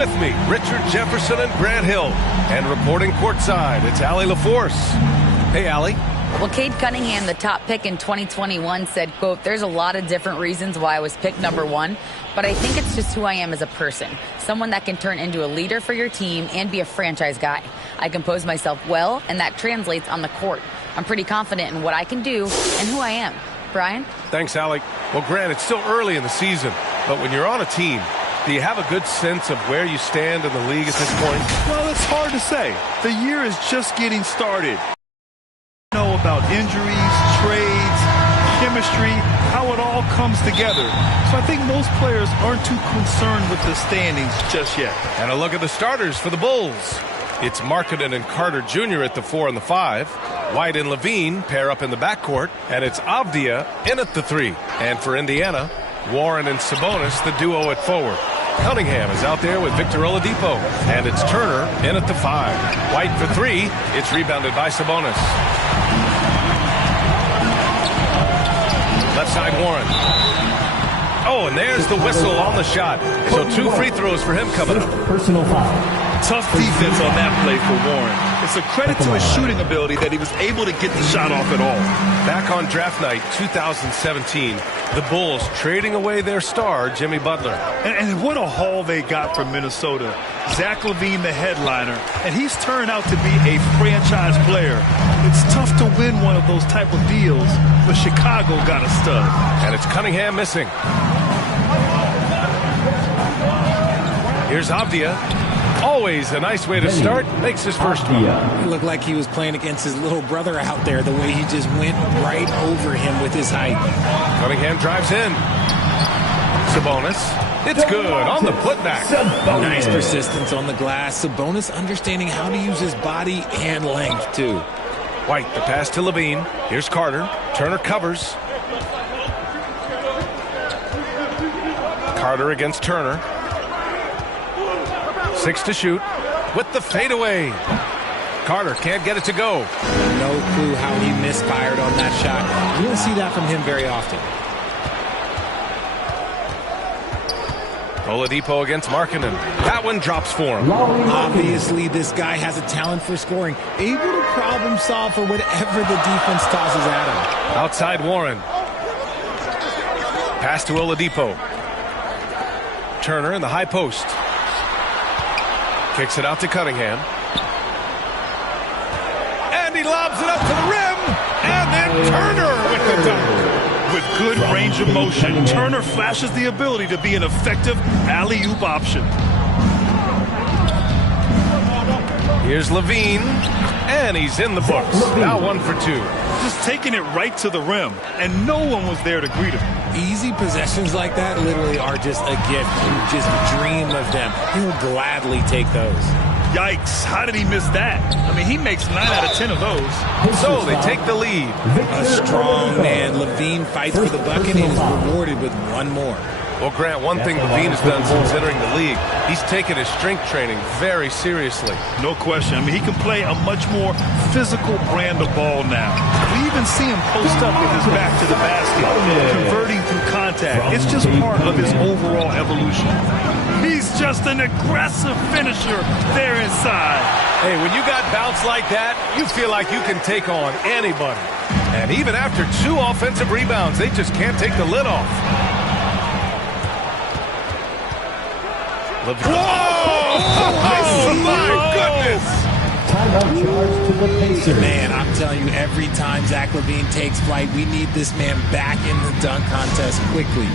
With me, Richard Jefferson and Grant Hill. And reporting courtside, it's Allie LaForce. Hey, Allie. Well, Cade Cunningham, the top pick in 2021, said, quote, "There's a lot of different reasons why I was picked #1, but I think it's just who I am as a person. Someone that can turn into a leader for your team and be a franchise guy. I compose myself well, and that translates on the court. I'm pretty confident in what I can do and who I am." Brian? Thanks, Allie. Well, Grant, it's still early in the season, but when you're on a team, do you have a good sense of where you stand in the league at this point? Well, it's hard to say. The year is just getting started. Know about injuries, trades, chemistry, how it all comes together. So I think most players aren't too concerned with the standings just yet. And a look at the starters for the Bulls. It's Markkanen and Carter Jr. at the 4 and the 5. White and Levine pair up in the backcourt. And it's Avdia in at the 3. And for Indiana, Warren and Sabonis, the duo at forward. Cunningham is out there with Victor Oladipo. And it's Turner in at the 5. White for 3. It's rebounded by Sabonis. Left side, Warren. Oh, and there's the whistle on the shot. So 2 free throws for him coming up. Personal foul. Tough defense on that play for Warren. It's a credit to his shooting ability that he was able to get the shot off at all. Back on draft night 2017, the Bulls trading away their star, Jimmy Butler. And what a haul they got from Minnesota. Zach LaVine, the headliner, and he's turned out to be a franchise player. It's tough to win one of those type of deals, but Chicago got a stud. And it's Cunningham missing. Here's Avdia. Always a nice way to start. Makes his first one. It looked like he was playing against his little brother out there, the way he just went right over him with his height. Cunningham drives in. Sabonis. It's good on the putback. Nice persistence on the glass. Sabonis understanding how to use his body and length, too. White, the pass to Levine. Here's Carter. Turner covers. Carter against Turner. 6 to shoot with the fadeaway. Carter can't get it to go. No clue how he misfired on that shot. You don't see that from him very often. Oladipo against Markkanen. That one drops for him. Obviously, this guy has a talent for scoring. Able to problem solve for whatever the defense tosses at him. Outside Warren. Pass to Oladipo. Turner in the high post. Kicks it out to Cunningham. And he lobs it up to the rim. And then Turner with the dunk. With good range of motion, Turner flashes the ability to be an effective alley-oop option. Here's Levine. And he's in the books. Now 1 for 2. Just taking it right to the rim. And no one was there to greet him. Easy possessions like that literally are just a gift. You just dream of them. He'll gladly take those. Yikes, how did he miss that? I mean, he makes 9 out of 10 of those. So they take the lead. A strong man. Levine fights for the bucket and is rewarded with 1 more. Well, Grant, one thing Levine has done since entering the league, he's taken his strength training very seriously. No question. I mean, he can play a much more physical brand of ball now. We even see him post up with his back to the basket, converting through contact. It's just part of his overall evolution. He's just an aggressive finisher there inside. Hey, when you got bounce like that, you feel like you can take on anybody. And even after 2 offensive rebounds, they just can't take the lid off. Whoa! Oh, my goodness! Timeout charge to the Pacers. Man, I'm telling you, every time Zach LaVine takes flight, we need this man back in the dunk contest quickly.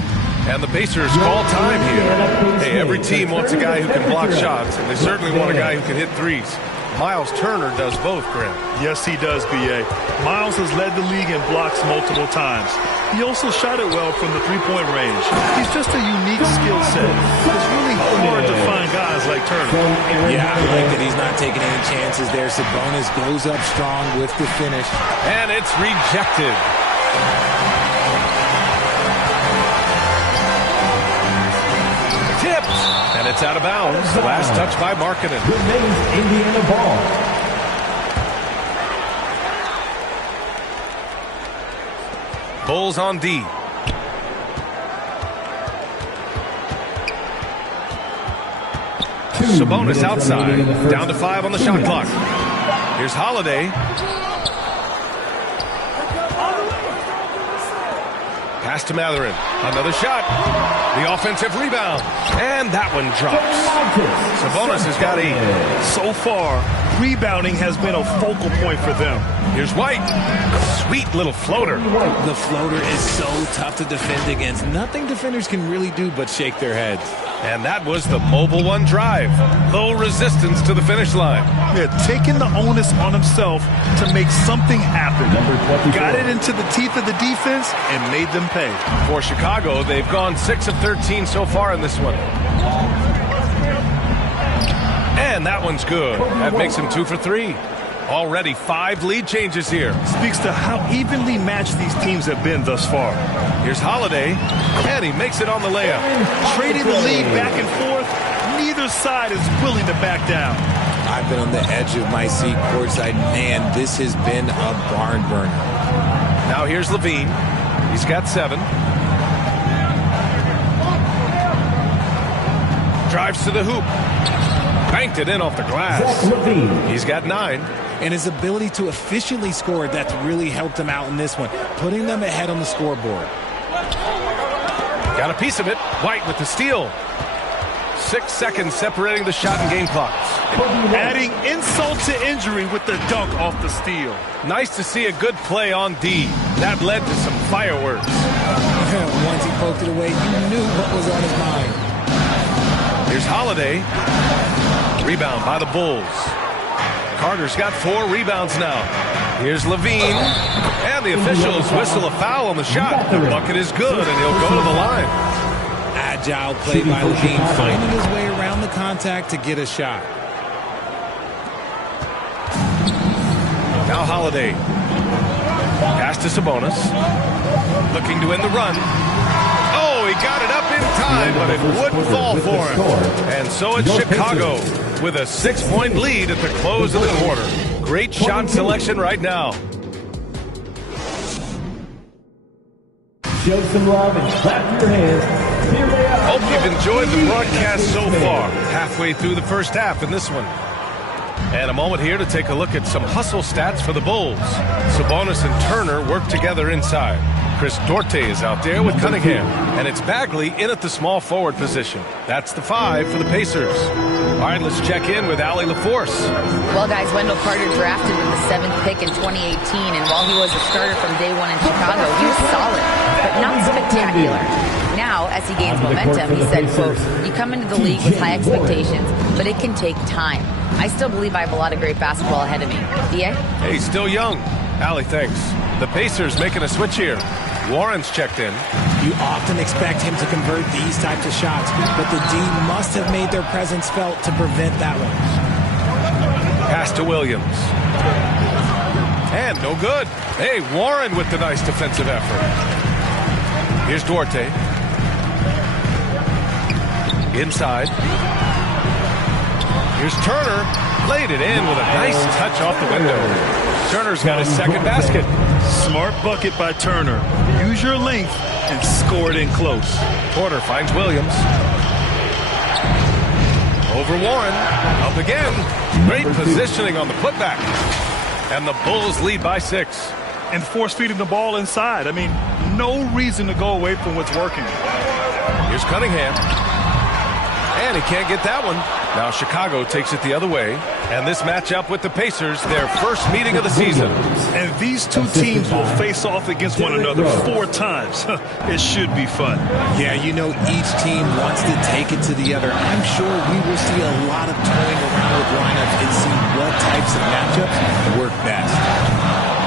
And the Pacers call time here. Hey, every team wants a guy who can block shots, and they certainly want a guy who can hit threes. Miles Turner does both, Grant. Yes, he does, B.A. Miles has led the league in blocks multiple times. He also shot it well from the three-point range. He's just a unique skill set. It's really hard to find guys like Turner. Yeah, I like that he's not taking any chances there. Sabonis goes up strong with the finish. And it's rejected. Tipped. And it's out of bounds. Last touch by Markkanen. Remains Indiana ball. Bulls on D. Sabonis outside. Down to 5 on the shot clock. Here's Holiday. Pass to Matherin. Another shot. The offensive rebound. And that one drops. Sabonis has got 8. So far, rebounding has been a focal point for them. Here's White. Sweet little floater. The floater is so tough to defend against. Nothing defenders can really do but shake their heads. And that was the Mobile One drive. Low resistance to the finish line. Yeah, taking the onus on himself to make something happen. Got it into the teeth of the defense and made them pay. For Chicago, they've gone 6 of 13 so far in this one. And that one's good. That makes him 2 for 3. Already 5 lead changes here. Speaks to how evenly matched these teams have been thus far. Here's Holiday, and he makes it on the layup. Trading the lead back and forth, neither side is willing to back down. I've been on the edge of my seat courtside. Man, this has been a barn burner. Now here's Levine. He's got 7. Drives to the hoop. Banked it in off the glass. He's got 9. And his ability to efficiently score, that's really helped him out in this one, putting them ahead on the scoreboard. Got a piece of it. White with the steal. 6 seconds separating the shot and game clocks. Adding insult to injury with the dunk off the steal. Nice to see a good play on D. That led to some fireworks. Once he poked it away, you knew what was on his mind. Here's Holiday. Rebound by the Bulls. Carter's got 4 rebounds now. Here's Levine. And the officials whistle a foul on the shot. The bucket is good, and he'll go to the line. Agile play by Levine, finding his way around the contact to get a shot. Now Holiday. Pass to Sabonis. Looking to end the run. Oh, he got it up in time, but it wouldn't fall for him. And so it's Chicago with a 6-point lead at the close of the quarter. Great shot selection right now. Show some love and clap your hands. Here they are. Hope you've enjoyed the broadcast so far. Halfway through the first half in this one. And a moment here to take a look at some hustle stats for the Bulls. Sabonis and Turner work together inside. Chris Duarte is out there with Cunningham. And it's Bagley in at the small forward position. That's the 5 for the Pacers. All right, let's check in with Allie LaForce. Well, guys, Wendell Carter drafted with the 7th pick in 2018, and while he was a starter from day 1 in Chicago, he was solid, but not spectacular. Now, as he gains momentum, he said, quote, "You come into the league with high expectations, but it can take time. I still believe I have a lot of great basketball ahead of me." D.A.? Hey, he's still young. Allie, thanks. The Pacers making a switch here. Warren's checked in. You often expect him to convert these types of shots, but the D must have made their presence felt to prevent that one. Pass to Williams. And no good. Hey, Warren with the nice defensive effort. Here's Duarte. Inside. Here's Turner. Laid it in with a nice touch off the window. Turner's got his second basket. Smart bucket by Turner. Use your length and score it in close. Porter finds Williams. Over Warren. Up again. Great positioning on the putback. And the Bulls lead by 6. And force-feeding the ball inside. I mean, no reason to go away from what's working. Here's Cunningham. And he can't get that one. Now Chicago takes it the other way. And this matchup with the Pacers, their first meeting of the season. And these two teams will face off against one another 4 times. It should be fun. Yeah, you know each team wants to take it to the other. I'm sure we will see a lot of toying around with lineups and see what types of matchups work best.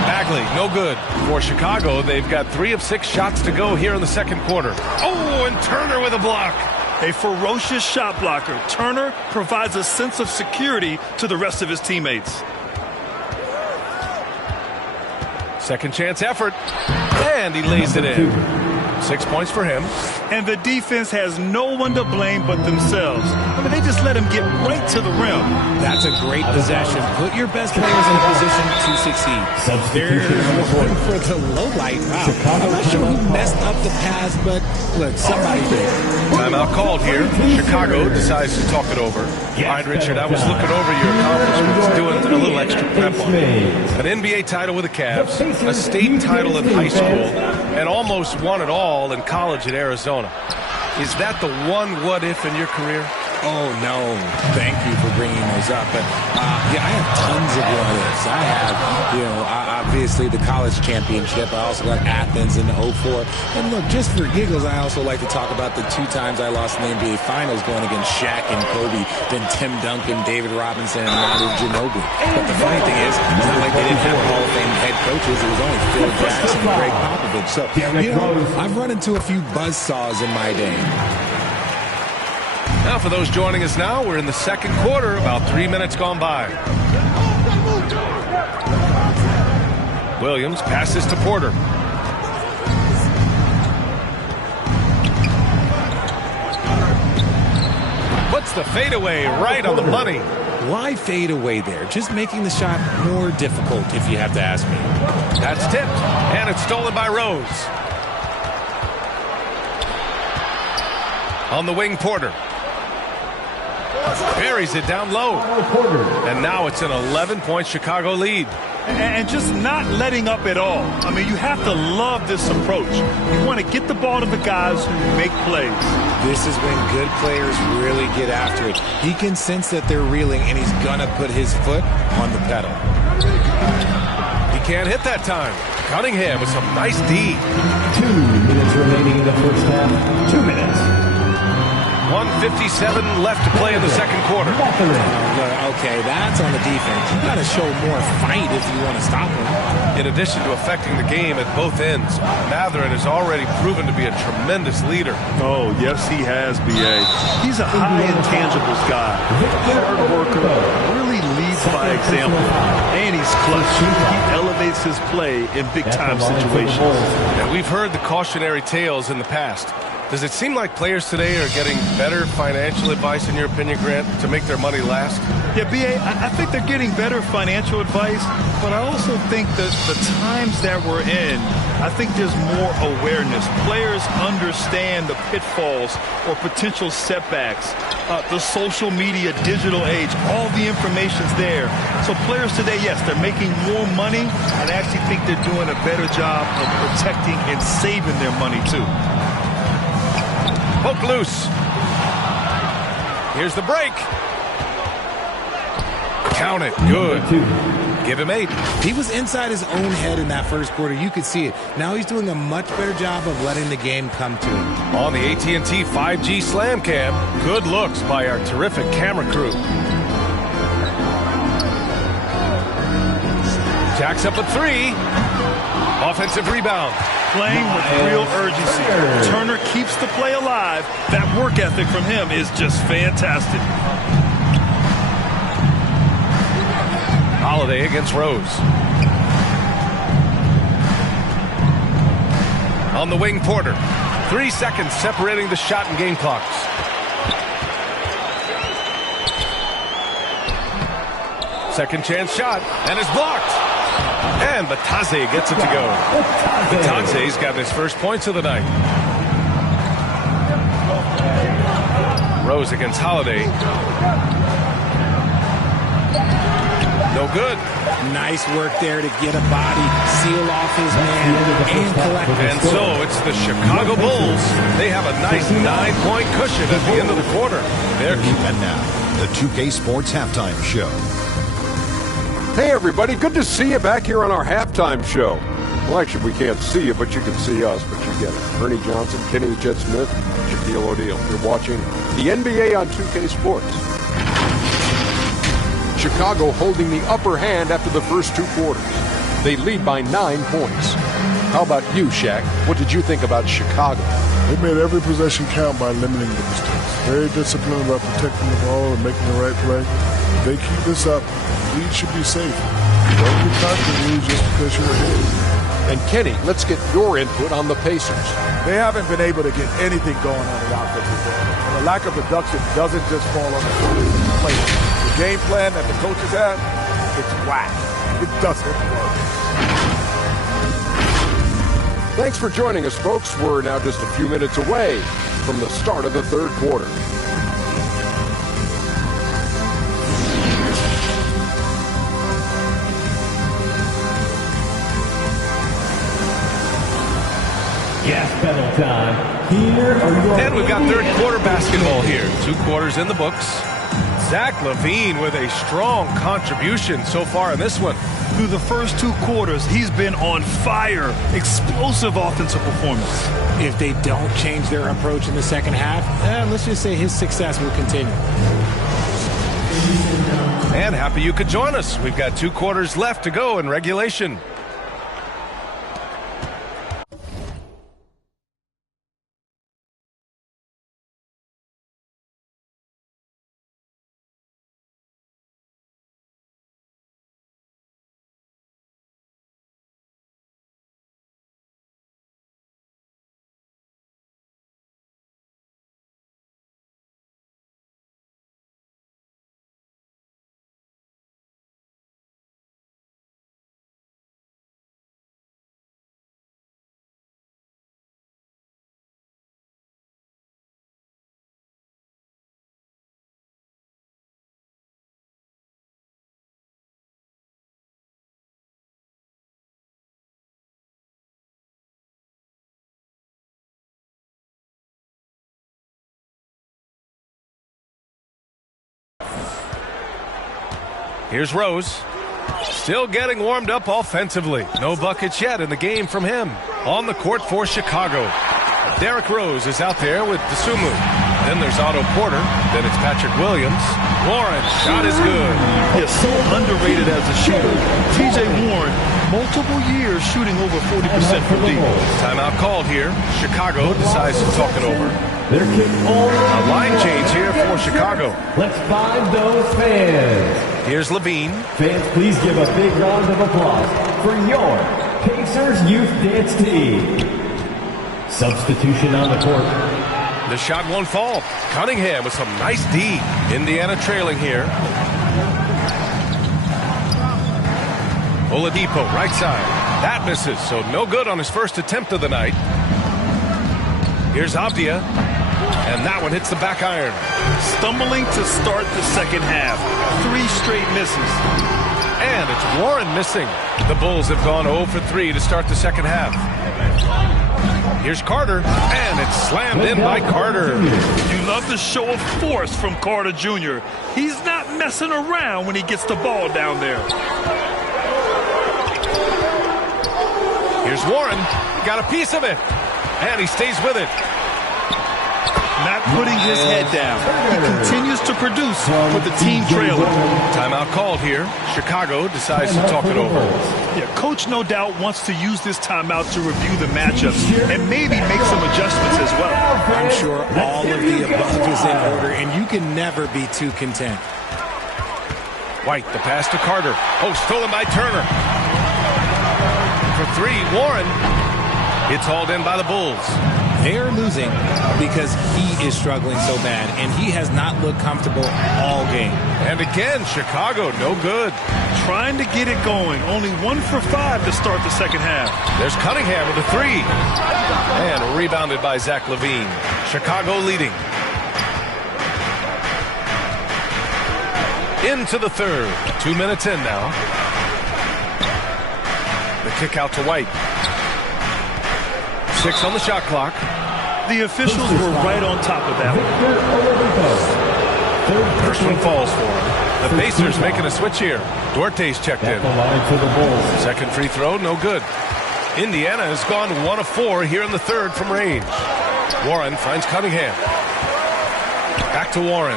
Bagley, no good. For Chicago, they've got 3 of 6 shots to go here in the second quarter. Oh, and Turner with a block. A ferocious shot blocker, Turner provides a sense of security to the rest of his teammates. Second chance effort. And he lays it in. 6 points for him. And the defense has no one to blame but themselves. I mean, they just let him get right to the rim. That's a great possession. Put your best players in a position to succeed. There's one for the low light. Wow. I'm not sure who messed up the pass, but look, somebody did. Timeout called here. Chicago decides to talk it over. All right, Richard, I was looking over your accomplishments, doing a little extra prep on it. An NBA title with the Cavs, a state title in high school, and almost won it all in college at Arizona. Is that the one what-if in your career? Oh, no. Thank you for bringing those up. But, yeah, I have tons of what-ifs. I have, obviously the college championship. I also got Athens in 04. And, look, just for giggles, I also like to talk about the 2 times I lost in the NBA Finals going against Shaq and Kobe, then Tim Duncan, David Robinson, and Manu Ginobili. But the funny thing is, it's not like they didn't have Hall of Fame head coaches. It was only Phil Jackson and Greg Popovich. So, I've run into a few buzzsaws in my day. Now, for those joining us now, we're in the second quarter, about 3 minutes gone by. Williams passes to Porter. Puts the fadeaway right on the money. Why fade away there? Just making the shot more difficult, if you have to ask me. That's tipped, and it's stolen by Rose. On the wing, Porter. Buries it down low. And now it's an 11-point Chicago lead. And just not letting up at all. I mean, you have to love this approach. You want to get the ball to the guys who make plays. This is when good players really get after it. He can sense that they're reeling, and he's going to put his foot on the pedal. He can't hit that time. Cunningham with some nice D. 2 minutes remaining in the first half. 2 minutes. 1:57 left to play in the second quarter. Okay, that's on the defense. You got to show more fight if you want to stop him. In addition to affecting the game at both ends, Mathurin has already proven to be a tremendous leader. Oh, yes, he has, B.A. He's a high intangibles guy. Hard worker, really leads by example. And he's clutch. He elevates his play in big-time situations. And we've heard the cautionary tales in the past. Does it seem like players today are getting better financial advice, in your opinion, Grant, to make their money last? Yeah, B.A., I think they're getting better financial advice, but I also think that the times that we're in, I think there's more awareness. Players understand the pitfalls or potential setbacks. The social media, digital age, all the information's there. So players today, yes, they're making more money, and I actually think they're doing a better job of protecting and saving their money, too. Poke loose. Here's the break. Count it. Good. Give him 8. He was inside his own head in that first quarter. You could see it. Now he's doing a much better job of letting the game come to him. On the AT&T 5G Slam Cam, good looks by our terrific camera crew. Jacks up a 3. Offensive rebound. Playing with real urgency. Turner keeps the play alive. That work ethic from him is just fantastic. Holiday against Rose. On the wing, Porter. 3 seconds separating the shot and game clocks. Second chance shot, and it's blocked. And Batadze gets it to go. Batadze's gotten his first points of the night. Rose against Holiday. No good. Nice work there to get a body, seal off his man, and collect. And so it's the Chicago Bulls. They have a nice 9-point cushion at the end of the quarter. And now, the 2K Sports Halftime Show. Hey, everybody. Good to see you back here on our halftime show. Well, actually, we can't see you, but you can see us, but you get it. Ernie Johnson, Kenny the Jet Smith, Shaquille O'Neal. You're watching the NBA on 2K Sports. Chicago holding the upper hand after the first 2 quarters. They lead by 9 points. How about you, Shaq? What did you think about Chicago? They made every possession count by limiting the mistakes. Very disciplined about protecting the ball and making the right play. If they keep this up, the lead should be safe. Don't get cocky and lose just because you're ahead. And Kenny, let's get your input on the Pacers. They haven't been able to get anything going on the offensive end. And the lack of production doesn't just fall on the players. The game plan that the coaches have, it's whack. It doesn't work. Thanks for joining us, folks. We're now just a few minutes away from the start of the third quarter. Gas pedal time. Here are your And we've got third quarter basketball here. 2 quarters in the books. Zach LaVine with a strong contribution so far in this one. Through the first 2 quarters, he's been on fire. Explosive offensive performance. If they don't change their approach in the second half, let's just say his success will continue. And happy you could join us. We've got 2 quarters left to go in regulation. Here's Rose. Still getting warmed up offensively. No buckets yet in the game from him. On the court for Chicago. Derrick Rose is out there with Dosunmu. Then there's Otto Porter. Then it's Patrick Williams. Warren, shot is good. He's so underrated as a shooter. T.J. Warren, multiple years shooting over 40% from deep. Timeout called here. Chicago decides to talk it over. Their kick all A line change here for Chicago. Let's find those fans. Here's LaVine. Fans, please give a big round of applause for your Pacers youth dance team. Substitution on the court. The shot won't fall. Cunningham with some nice D. Indiana trailing here. Oladipo, right side. That misses, so no good on his first attempt of the night. Here's Avdia. And that one hits the back iron. Stumbling to start the second half. 3 straight misses. And it's Warren missing. The Bulls have gone 0 for 3 to start the second half. Here's Carter, and it's slammed in by Carter. You love the show of force from Carter Jr. He's not messing around when he gets the ball down there. Here's Warren. Got a piece of it. And he stays with it. Not putting his head down. He continues to produce with the team trailing. Timeout called here. Chicago decides to talk it over. Yeah, coach no doubt wants to use this timeout to review the matchups and maybe make some adjustments as well. I'm sure all of the above is in order, and you can never be too content. White, the pass to Carter. Oh, stolen by Turner. For 3, Warren. It's hauled in by the Bulls. They're losing because he is struggling so bad, and he has not looked comfortable all game. And again, Chicago, no good. Trying to get it going. Only 1 for 5 to start the second half. There's Cunningham with a 3. And rebounded by Zach LaVine. Chicago leading. Into the third. 2 minutes in now. The kick out to White. 6 on the shot clock. The officials were right on top of that one. First one falls for him. The Pacers making a switch here. Duarte's checked in. Second free throw, no good. Indiana has gone 1 of 4 here in the third from range. Warren finds Cunningham. Back to Warren.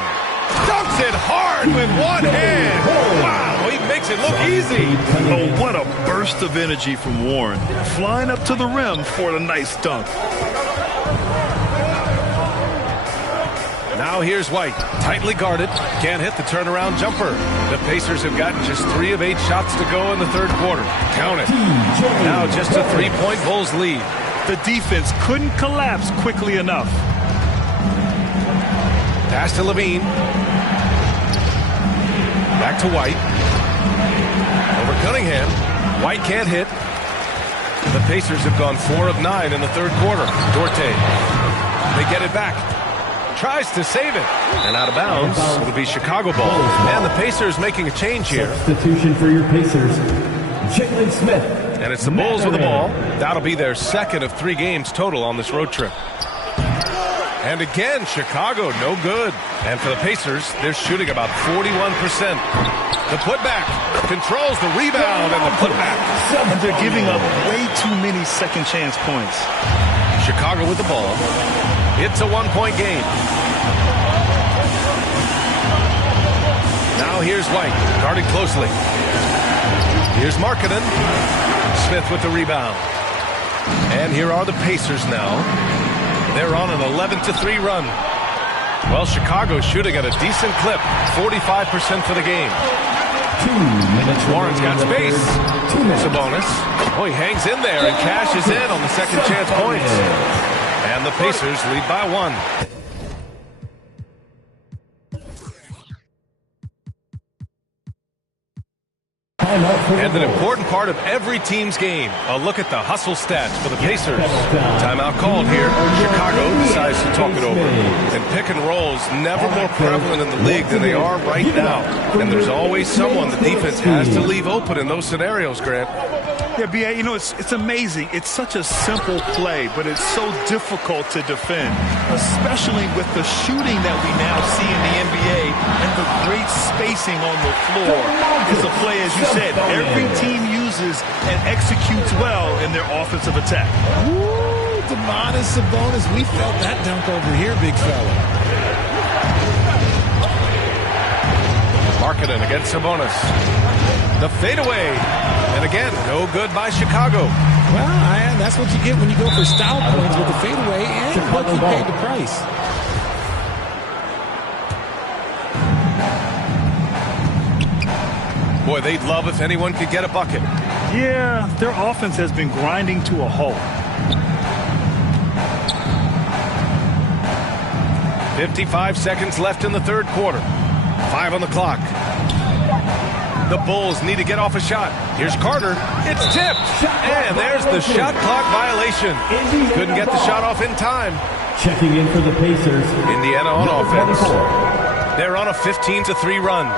Dunks it hard with one hand. Wow, he makes it look easy. Oh, what a burst of energy from Warren. Flying up to the rim for a nice dunk. Now here's White, tightly guarded, can't hit the turnaround jumper. The Pacers have gotten just 3 of 8 shots to go in the third quarter. Count it. Now just a 3-point Bulls lead. The defense couldn't collapse quickly enough. Pass to Levine. Back to White. Over Cunningham. White can't hit. The Pacers have gone 4 of 9 in the third quarter. Dorte. They get it back. Tries to save it. And out of bounds. It'll be Chicago ball. And the Pacers making a change here. Substitution for your Pacers, Jalen Smith. And it's the Bulls with the ball. That'll be their second of 3 games total on this road trip. And again, Chicago, no good. And for the Pacers, they're shooting about 41%. The putback controls the rebound and the putback. And they're giving up way too many second chance points. Chicago with the ball. It's a 1-point game. Now here's White, guarded closely. Here's Markkanen. Smith with the rebound. And here are the Pacers now. They're on an 11-3 run. Well, Chicago's shooting at a decent clip, 45% for the game. 2 minutes. Warren's got space. Sabonis. Oh, he hangs in there and cashes in on the second chance points. And the Pacers lead by 1. And an important part of every team's game, a look at the hustle stats for the Pacers. Timeout called here. Chicago decides to talk it over. And pick and rolls never more prevalent in the league than they are right now. And there's always someone the defense has to leave open in those scenarios, Grant. Yeah, B.A., you know, it's amazing. It's such a simple play, but it's so difficult to defend, especially with the shooting that we now see in the NBA and the great spacing on the floor. It's a play, as you said, every team uses and executes well in their offensive attack. Woo, Domantas Sabonis. We felt that dunk over here, big fella. Markkanen against Sabonis. The fadeaway. And again, no good by Chicago. Well, that's what you get when you go for style points with the fadeaway, and look, he paid the price. Boy, they'd love if anyone could get a bucket. Yeah, their offense has been grinding to a halt. 55 seconds left in the third quarter. 5 on the clock. The Bulls need to get off a shot. Here's Carter. It's tipped. And there's the shot clock violation. Couldn't get the shot off in time. Checking in for the Pacers, Indiana on offense. They're on a 15-3 run.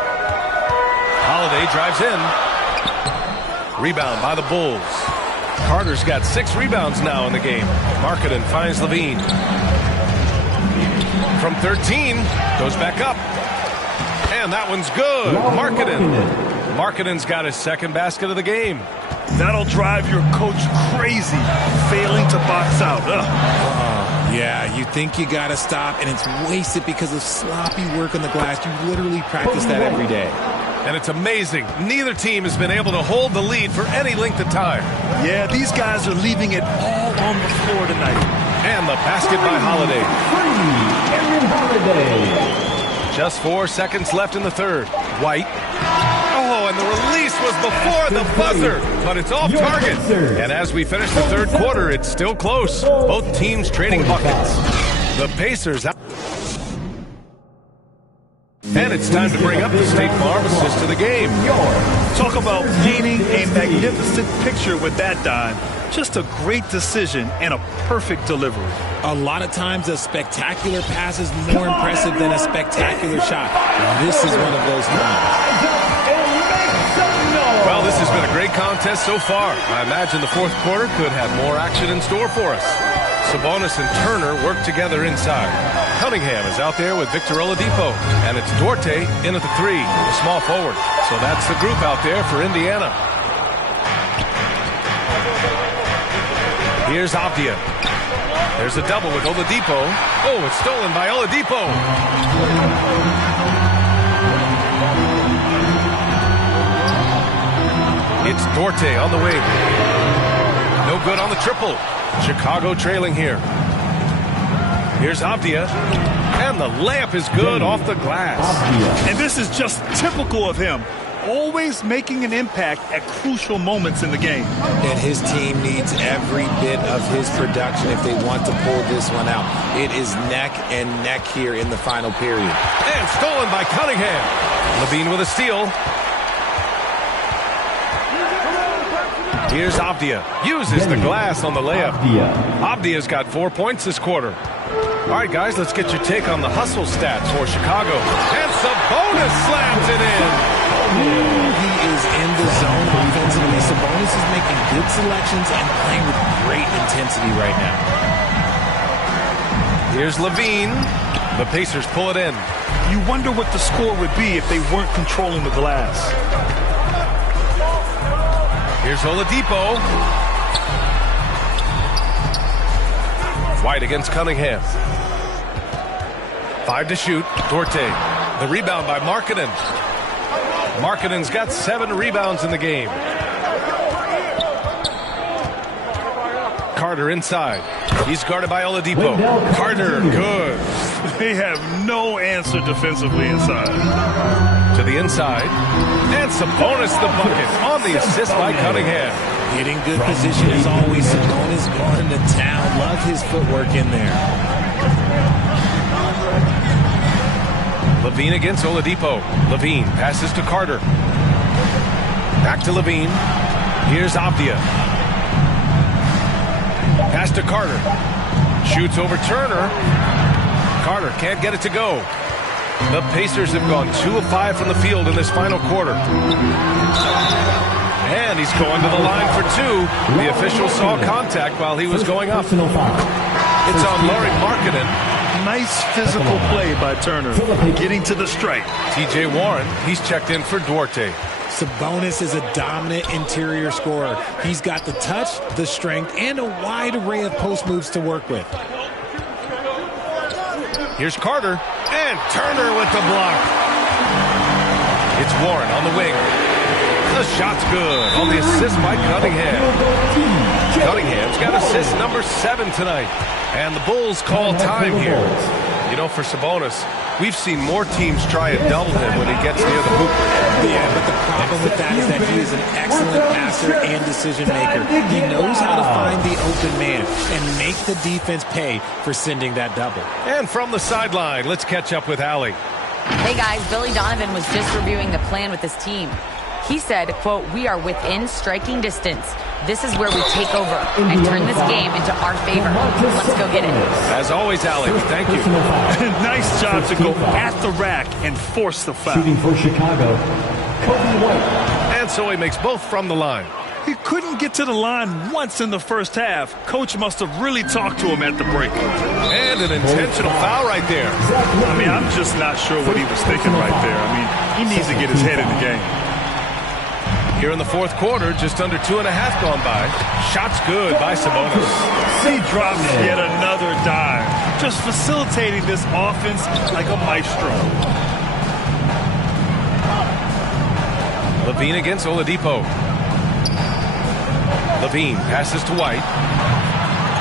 Holiday drives in. Rebound by the Bulls. Carter's got 6 rebounds now in the game. Markkanen finds Levine. From 13, goes back up. And that one's good. Markkanen's got his second basket of the game. That'll drive your coach crazy, failing to box out. Yeah, you think you got to stop, and it's wasted because of sloppy work on the glass. You literally practice that every day. And it's amazing. Neither team has been able to hold the lead for any length of time. Yeah, these guys are leaving it all on the floor tonight. And the basket by Holiday. Just 4 seconds left in the third. White. Oh, and the release was before the buzzer, but it's off target. And as we finish the third quarter, it's still close. Both teams trading buckets. The Pacers out. And it's time to bring up the State Farm assist to the game. Talk about painting a magnificent picture with that dime. Just a great decision and a perfect delivery. A lot of times a spectacular pass is more impressive than a spectacular shot. This is one of those times. Well, this has been a great contest so far. I imagine the fourth quarter could have more action in store for us. Sabonis and Turner work together inside. Cunningham is out there with Victor Oladipo. And it's Dorte in at the 3, the small forward. So that's the group out there for Indiana. Here's Avdia. There's a double with Oladipo. Oh, it's stolen by Oladipo. It's Dorte on the wing. No good on the triple. Chicago trailing here. Here's Avdia. And the layup is good off the glass. And this is just typical of him. Always making an impact at crucial moments in the game. And his team needs every bit of his production if they want to pull this one out. It is neck and neck here in the final period. And stolen by Cunningham. Levine with a steal. Here's Avdia. Uses the glass on the layup. Avdia's got 4 points this quarter. All right, guys, let's get your take on the hustle stats for Chicago. And Sabonis slams it in. He is in the zone offensively. Sabonis is making good selections and playing with great intensity right now. Here's Levine. The Pacers pull it in. You wonder what the score would be if they weren't controlling the glass. Here's Oladipo. White against Cunningham. 5 to shoot. Duarte. The rebound by Markkanen. Markkanen's got 7 rebounds in the game. Carter inside. He's guarded by Oladipo. Carter, good. They have no answer defensively inside. To the inside. And Sabonis the bucket on the assist by Cunningham. Getting good position as always. Sabonis going to town. Love his footwork in there. Levine against Oladipo. Levine passes to Carter. Back to Levine. Here's Avdia. Pass to Carter. Shoots over Turner. Carter can't get it to go. The Pacers have gone 2 of 5 from the field in this final quarter. And he's going to the line for 2. The official saw contact while he was going up. It's on Lauri Markkanen. Nice physical play by Turner, getting to the stripe. T.J. Warren, he's checked in for Duarte. Sabonis is a dominant interior scorer. He's got the touch, the strength, and a wide array of post moves to work with. Here's Carter, and Turner with the block. It's Warren on the wing. The shot's good on the assist by Cunningham. Cunningham's got assist number 7 tonight. And the Bulls call time here. You know, for Sabonis, we've seen more teams try and double him when he gets near the hoop. Yeah, but the problem with that is that he is an excellent passer and decision maker. He knows how to find the open man and make the defense pay for sending that double. And from the sideline, let's catch up with Allie. Hey guys, Billy Donovan was just reviewing the plan with his team. He said, quote, "We are within striking distance. This is where we take over and turn this game into our favor. Let's go get it." As always, Allie, thank you. Nice job to go at the rack and force the foul. Shooting for Chicago, Kobe White. And so he makes both from the line. He couldn't get to the line once in the first half. Coach must have really talked to him at the break. And an intentional foul right there. I mean, I'm just not sure what he was thinking right there. I mean, he needs to get his head in the game. Here in the fourth quarter, just under 2.5 gone by. Shot's good by Sabonis. He drops yet another dime, just facilitating this offense like a maestro. Levine against Oladipo. Levine passes to White.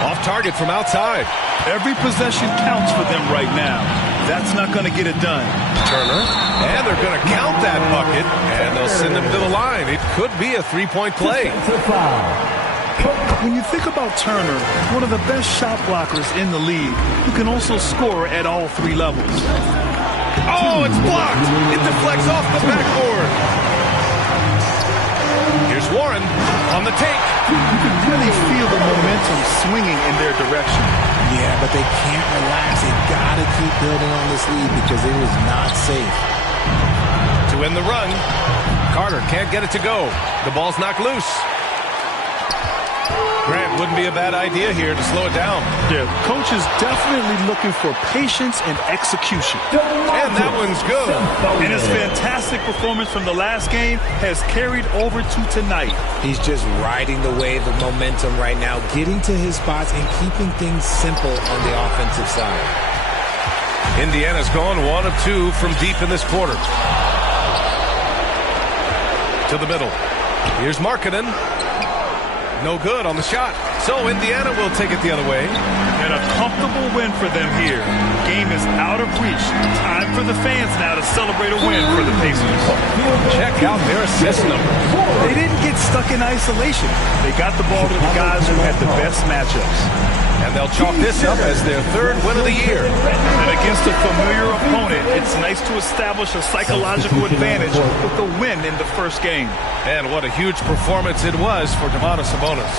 Off target from outside. Every possession counts for them right now. That's not going to get it done. Turner, and they're going to count that bucket, and they'll send him to the line. It could be a 3-point play. When you think about Turner, one of the best shot blockers in the league, who can also score at all 3 levels. Oh, it's blocked. It deflects off the backboard. Here's Warren on the take. You can really feel the momentum swinging in their direction. Yeah, but they can't relax. They've got to keep building on this lead because it is not safe. To win the run, Carter can't get it to go. The ball's knocked loose. Grant, wouldn't be a bad idea here to slow it down. Yeah, coach is definitely looking for patience and execution. And that one's good. And his fantastic performance from the last game has carried over to tonight. He's just riding the wave of momentum right now, getting to his spots and keeping things simple on the offensive side. Indiana's gone 1 of 2 from deep in this quarter. To the middle. Here's Markkanen. No good on the shot. So Indiana will take it the other way. And a comfortable win for them here. Game is out of reach. Time for the fans now to celebrate a win for the Pacers. Check out their assist numbers. They didn't get stuck in isolation. They got the ball to the guys who had the best matchups. And they'll chalk this up as their third win of the year. And against a familiar opponent, it's nice to establish a psychological advantage with the win in the first game. And what a huge performance it was for Domantas Sabonis.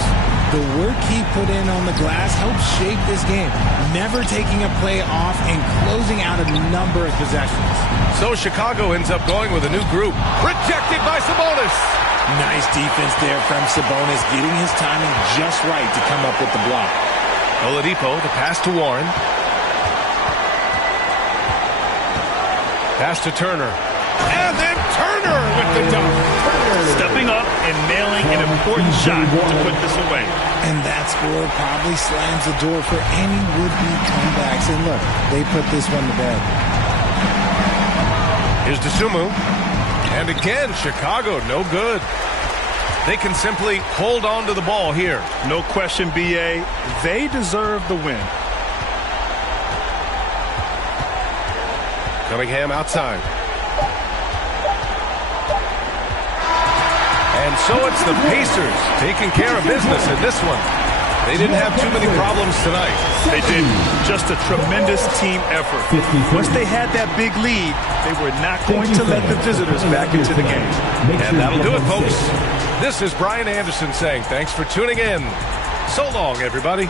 The work he put in on the glass helped shape this game, never taking a play off and closing out a number of possessions. So Chicago ends up going with a new group. Rejected by Sabonis. Nice defense there from Sabonis, getting his timing just right to come up with the block. Oladipo, the pass to Warren. Pass to Turner. And then Turner with the dunk. Stepping up and nailing an important shot to put this away. And that score probably slams the door for any would-be comebacks. And look, they put this one to bed. Here's Dosunmu. And again, Chicago, no good. They can simply hold on to the ball here. No question, B.A. They deserve the win. Cunningham outside. And so it's the Pacers taking care of business in this one. They didn't have too many problems tonight. They didn't. Just a tremendous team effort. Once they had that big lead, they were not going to let the visitors back into the game. And that'll do it, folks. This is Brian Anderson saying thanks for tuning in. So long, everybody.